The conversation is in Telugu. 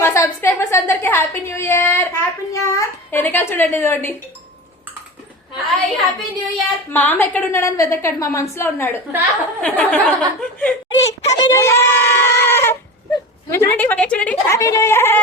మా సబ్స్క్రైబర్స్ అందరికి హ్యాపీ న్యూ ఇయర్. వెనకాల చూడండి చూడండి. Happy new year. మామ ఎక్కడ ఉన్నాడని వెతకండి, మా మనసులో ఉన్నాడు. చూడండి చూడండి హ్యాపీ న్యూ ఇయర్.